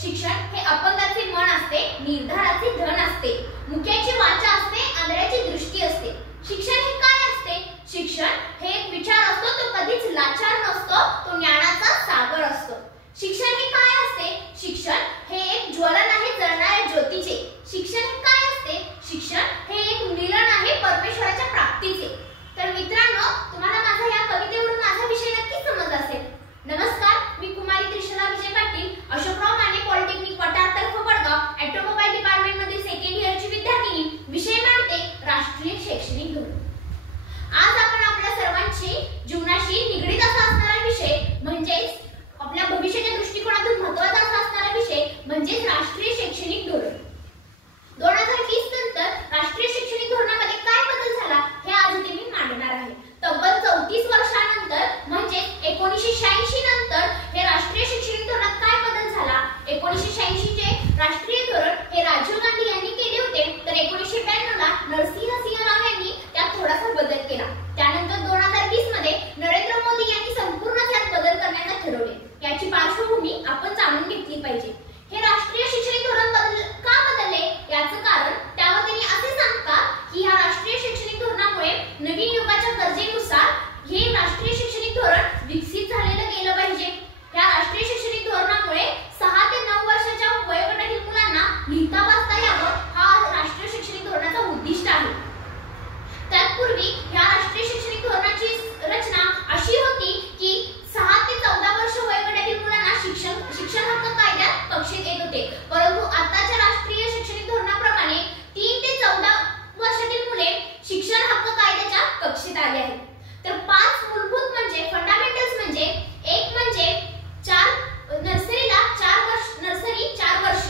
शिक्षण हे अपंगाचे मन असते, निर्धाराचे धन असते, मुख्याची वाचा असते, आंधळ्याची दृष्टी असते। शिक्षण हे काय असते? शिक्षण हे एक विचार असतो, तो कधीच लाचार नसतो, तो ज्ञानाचा सागर असतो। शिक्षण हे काय असते? शिक्षण हे एक ज्वलन आहे जळणाऱ्या ज्योतीचे। शिक्षण हे काय असते? शिक्षण हे एक मिलन आहे परमेश्वराच्या प्राप्तीचे। तर मित्रांनो, तुम्हाला माझा या कवितेवरून माझा विषय नक्की समजला असेल। नमस्कार, मी कुमारी त्रिशला विजय पाटील, अशोकराव माने पॉलिटेक्निक वटार तर्फे वडगाव ऑटोमोबाईल डिपार्टमेंट मध्ये सेकंड इयरची विद्यार्थिनी। विषय मांडते राष्ट्रीय शैक्षणिक धोरण। आज आपण आपल्या सर्वांची जीवनाशी निगडीत असा असणारा विषय म्हणजेच आपल्या भविष्याच्या दृष्टिकोनातून महत्त्वाचा असा असणारा विषय म्हणजे राष्ट्रीय शैक्षणिक धोरण। 2020 नंतर राष्ट्रीय शैक्षणिक धोरणामध्ये काय बदल झाला हे आज इथे मी मांडणार आहे। तब्बल 34 वर्षांनंतर म्हणजे 1986 नंतर हे राष्ट्रीय शैक्षणिक धोरणात काय बदल झाला। 1986 चे राष्ट्रीय धोरण हे राजीव गांधी यांनी केले होते, तर 1992 ला नरसिंह राव यांनी त्यात थोडासा बदल केला। त्यानंतर 2020 मध्ये नरेंद्र मोदी यांनी संपूर्ण त्यात बदल करण्याचे ठरवले। याची पार्श्वभूमी आपण जाणून घेतली पाहिजे। हे राष्ट्रीय शैक्षणिक धोरण का बदलले याचं कारण त्यावर त्यांनी असे सांगतात की ह्या राष्ट्रीय शैक्षणिक धोरणामुळे नवीन युगाच्या गरजेनुसार हे राष्ट्रीय शैक्षणिक धोरण विकसित झालेलं गेलं पाहिजे। या राष्ट्रीय शैक्षणिक धोरणामुळे 6 ते 9 वर्षाच्या वयोगटातील मुलांना लिहिता वाचता यावं हा राष्ट्रीय शैक्षणिक धोरणाचा उद्दिष्ट आहे। तत्पूर्वी या राष्ट्रीय शैक्षणिक धोरणाची रचना अशी होती की 6 ते 14 वर्ष वयोगटातील मुलांना शिक्षण हक्क कायद्यात कक्षेत येत होते, परंतु आताच्या राष्ट्रीय शैक्षणिक धोरणाप्रमाणे 3 ते 14 वर्षातील मुले शिक्षण हक्क कायद्याच्या कक्षेत आले आहेत। तर 5 मूलभूत म्हणजे फंडामेंटल्स म्हणजे एक म्हणजे नर्सरीला 4 वर्ष,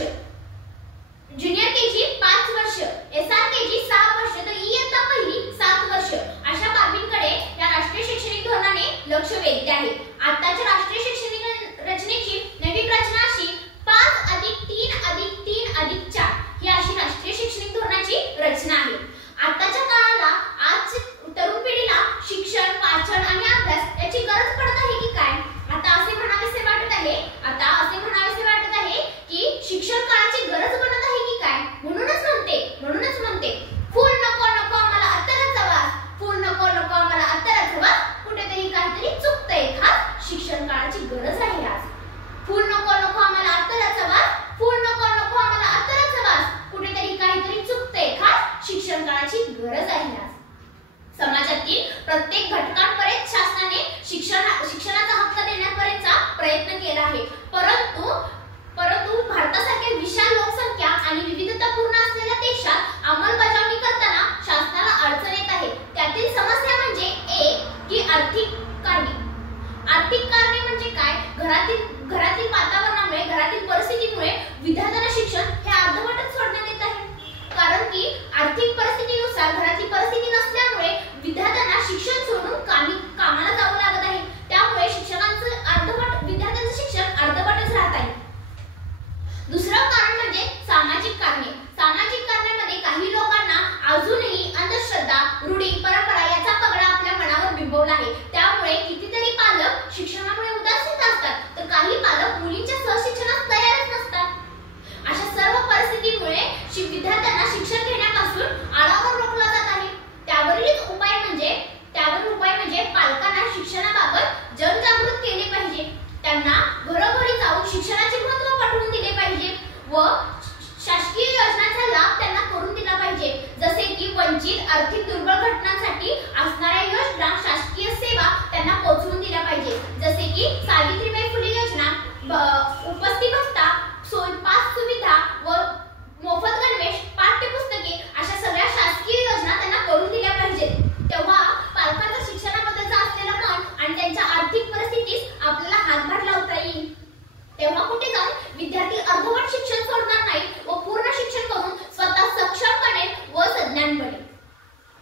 ज्युनियर केजी 5 वर्ष, एसआरकेजी 6 वर्ष, तर इयत्ता पहिली 7 वर्ष अशा बाबींकडे या राष्ट्रीय शैक्षणिक धोरणाने लक्ष वेधले आहे। आताच्या राष्ट्रीय शैक्षणिक रचनेची नवीन रचना अशी 5+3+3+4 ही अशी राष्ट्रीय शैक्षणिक धोरणाची रचना आहे। आताच्या काळाला आज तरुण पिढीला शिक्षण, वाचन आणि अभ्यास याची गरज पडत आहे की काय? आता असे म्हणावेसे वाटत आहे की शिक्षण काळाची गरज बनत आहे की काय? म्हणूनच म्हणते फूल नको नको आम्हाला अत्तरच हवा, फूल नको नको आम्हाला अत्तरच हवा, कुठेतरी काहीतरी चुकतंय खास, शिक्षण काळाची गरज आहे आज। फूल नको नको आम्हाला अत्तरच हवा, फूल नको नको आम्हाला अत्तरच हवा, कुठेतरी काहीतरी चुकतंय खास, शिक्षण काळाची गरज आहे आज। समाजातील प्रत्येक घटकांपर्यंत शासनाने शिक्षणाचा हक्क देण्यापर्यंतचा प्रयत्न केला आहे, परंतु भारतासारख्या विशाल लोकसंख्या आणि विविधतापूर्ण असलेल्या देशात अंमलबजावणी करताना शासनाला अडचण येत आहे। त्यातील समस्या म्हणजे एक की आर्थिक कारणे म्हणजे काय? घरातील वातावरणामुळे, घरातील परिस्थितीमुळे विद्यार्थ्यांना शिक्षण हे अर्धवटच सोडण्यात येत आहे। कारण की आर्थिक परिस्थितीनुसार घराची परिस्थिती नसल्यामुळे विद्यार्थ्यांना शिक्षण सोडून कामाला जावं लागत आहे। त्यामुळे विद्यार्थ्यांचं शिक्षण अर्धवटच राहत आहे। दुसरं कारण म्हणजे सामाजिक कारणामध्ये काही लोकांना अजूनही अंधश्रद्धा, रूढी, परंपरा याचा पगडा आपल्या मनावर बिंबवला आहे। त्यामुळे कितीतरी पालक शिक्षणामुळे उदासीन असतात, तर काही पालक मुलींच्या सहशिक्षणास तयारच नसतात। अशा सर्व परिस्थितीमुळे विद्यार्थ्यांना शिक्षण घेण्यापासून आळावर रोखला जात आहे। त्यावरील उपाय म्हणजे पालकांना शिक्षणाबाबत जनजागृत केले पाहिजे, त्यांना घरोघरी जाऊन शिक्षणाचे महत्त्व पटवून दिले पाहिजे व शासकीय योजनांचा लाभ त्यांना करून दिला पाहिजे। जसे की वंचित, आर्थिक दुर्बल घटकांसाठी असणाऱ्या योजना, शासकीय सेवा त्यांना पोहोचवून दिल्या पाहिजे। जसे की सावित्रीबाई फुले योजना, उपस्थित भत्ता, पास सुविधा व मोफत गणवेश, पाठ्यपुस्तके अशा सगळ्या शासकीय योजना त्यांना करून दिल्या पाहिजेत। तेव्हा पालकांचा शिक्षणाबद्दलचा असलेला मन आणि त्यांच्या आर्थिक परिस्थितीस आपल्याला हातभार लावता येईल। तेव्हा कुठे जाऊन विद्यार्थी अर्धवट शिक्षण सोडणार नाही व पूर्ण शिक्षण करून स्वतः सक्षम बनेल व सज्ञान बनेल।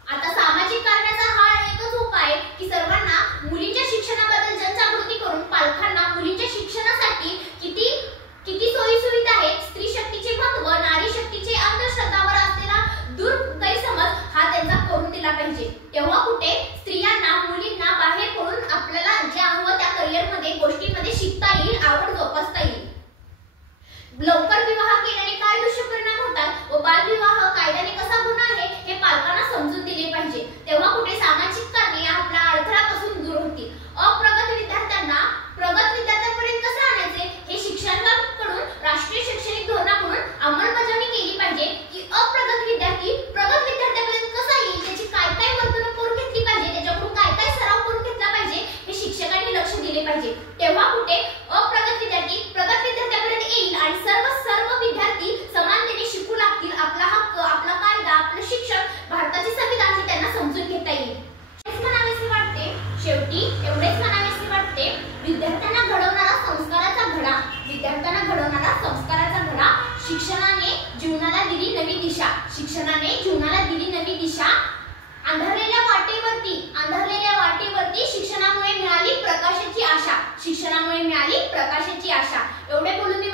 आता सामाजिक कारणाचा हा एकच उपाय की सर्वांना मुलींच्या शिक्षणाबद्दल जनजागृती करून पालकांना मुलींच्या शिक्षणासाठी किती शिक्षणाने जीवनाला दिली नवी दिशा. शिक्षणाने जीवनाला दिली नवी दिशा. अंधारलेल्या वाटेवरती शिक्षणामुळे मिळाली प्रकाशाची आशा. शिक्षणामुळे मिळाली प्रकाशाची आशा. एवढे बोलून मी